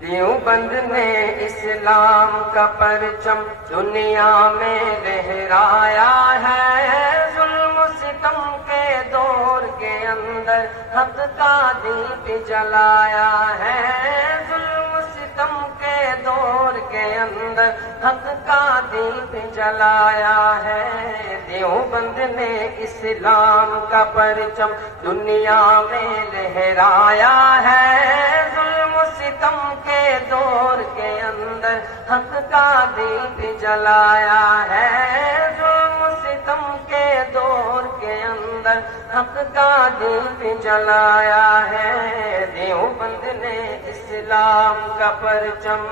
دیوبند نے اسلام کا پرچم دنیا میں لہرایا ہے، ظلم و ستم کے دور کے اندر حق کا دیپ جلایا ہے، ظلم و ستم کے دور کے اندر حق کا دیپ جلایا ہے۔ دیوبند نے اسلام کا پرچم دنیا میں لہرایا ہے، ظلم و ستم کے دور کے اندر حق کا دیپ جلایا ہے، ظلم و ستم کے دور کے اندر حق کا دیپ جلایا ہے۔ دیوبند نے اسلام کا پرچم،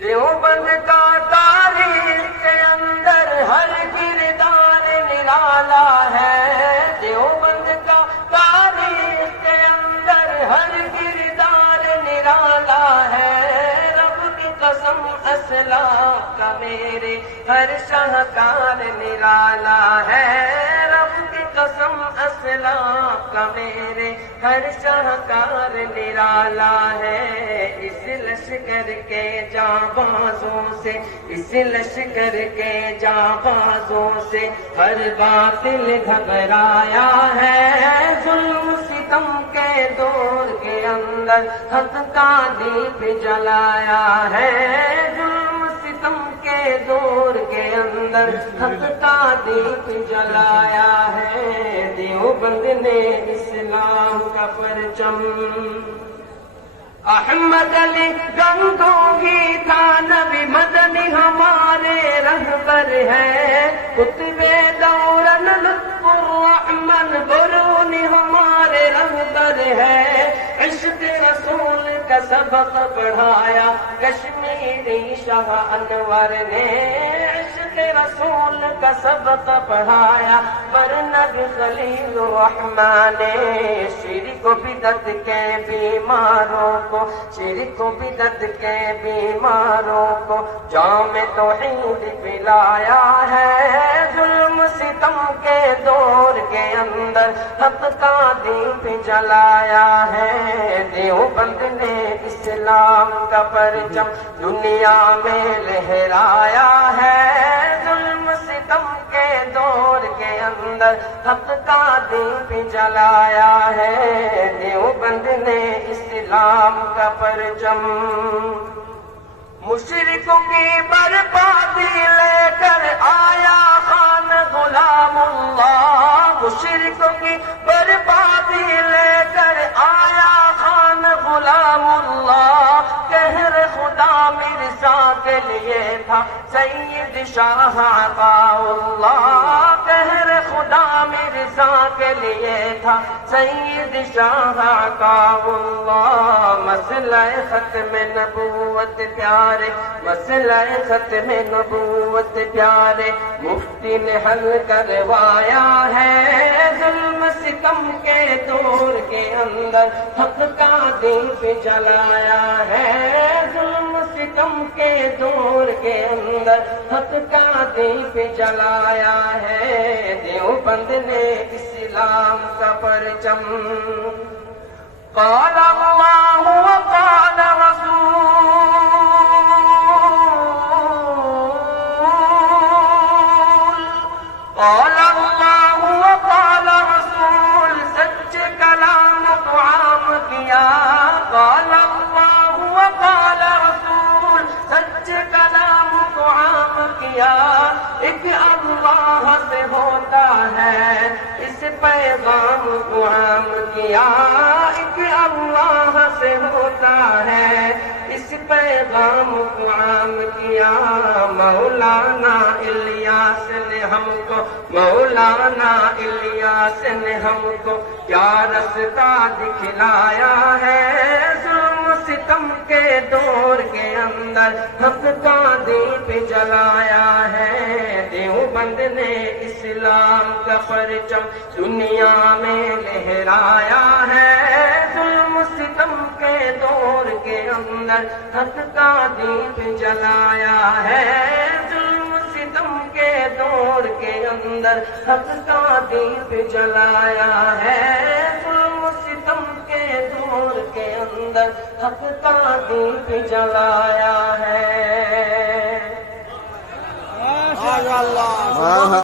دیوبند کا تاریخ کے اندر ہر کردار نرالا ہے، دیوبند کا تاریخ کے اندر ہر کردار نرالا ہے، رب کی قسم اسلام کا میرے ہر شاہکار نرالا ہے، رب کی قسم اسلام کا میرے ہر شاہکار نرالا ہے۔ اس لشکر کے جانبازوں سے، اس لشکر کے جانبازوں سے ہر باطل گھبرایا ہے، ظلم ستم کے دور کے اندر حق کا دیپ جلایا ہے، ظلم ستم کے دور کے اندر حق کا دیپ جلایا ہے۔ دیوبند نے اسلام کا پرچم، احمد علی گنگوہی تھا نبی مدنی ہمارے رہبر ہے، قطب دوران لطف الرحمن برونی ہمارے رہبر ہے، عشق رسول کا سبق پڑھایا کشمیری شاہ انور نے، عشق رسول کا سبق پڑھایا برنب خلیل الرحمن نے، شرک و بدعت کے بیماروں کو، شرک و بدعت کے بیماروں کو جام توحید پلایا ہے، ظلم ستم کے دور کے اندر حق کا دیپ جلایا ہے۔ دیوبند نے اسلام کا پرچم دنیا میں لہرایا ہے، ظلم ستم کے دور کے اندر حق کا دیپ جلایا ہے۔ دیوبند نے اسلام کا پرچم مشرکوں کی بربادی لے کر آیا خان غلام اللہ، مشرکوں کی بربادی لے کر آیا خان غلام اللہ، قہر خدا مرزا کے لیے تھا سید شاہ عطاء اللہ، قہر خدا مرزا کے لیے تھا سید شاہ عطاء اللہ، مسئلہ ختم نبوت پیارے، مسئلہ ختم نبوت پیارے مفتی نے حل کروایا ہے، ظلم ستم کے دور کے اندر حق کا دیپ جلایا ہے، ظلم ستم کے دور کے اندر حق کا دیپ جلایا ہے۔ دیوبند نے اسلام کا پرچم، قال اللہ وقال رسول، قال اللہ وقال رسول، سچ کلام کو عام کیا، قال اللہ وقال رسول، سچ کلام کو عام کیا، ایک اللہ سے ہوتا ہے اس پیغام کو عام کیا، ایک اللہ سے ہوتا ہے اس پیغام کو عام کیا، مولانا الیاس نے ہم کو، مولانا الیاس نے ہم کو کیا رستہ دکھلایا ہے، ظلم ستم کے دور کے اندر حق کا دیپ جلایا ہے۔ دیوبند نے اسلام کا پرچم دنیا میں لہرایا ہے، ظلم ستم کے دور کے اندر حق کا دیپ جلایا ہے، ظلم ستم کے دور کے اندر حق کا دیپ جلایا ہے، ظلم ستم کے دور کے اندر حق کا دیپ جلایا ہے.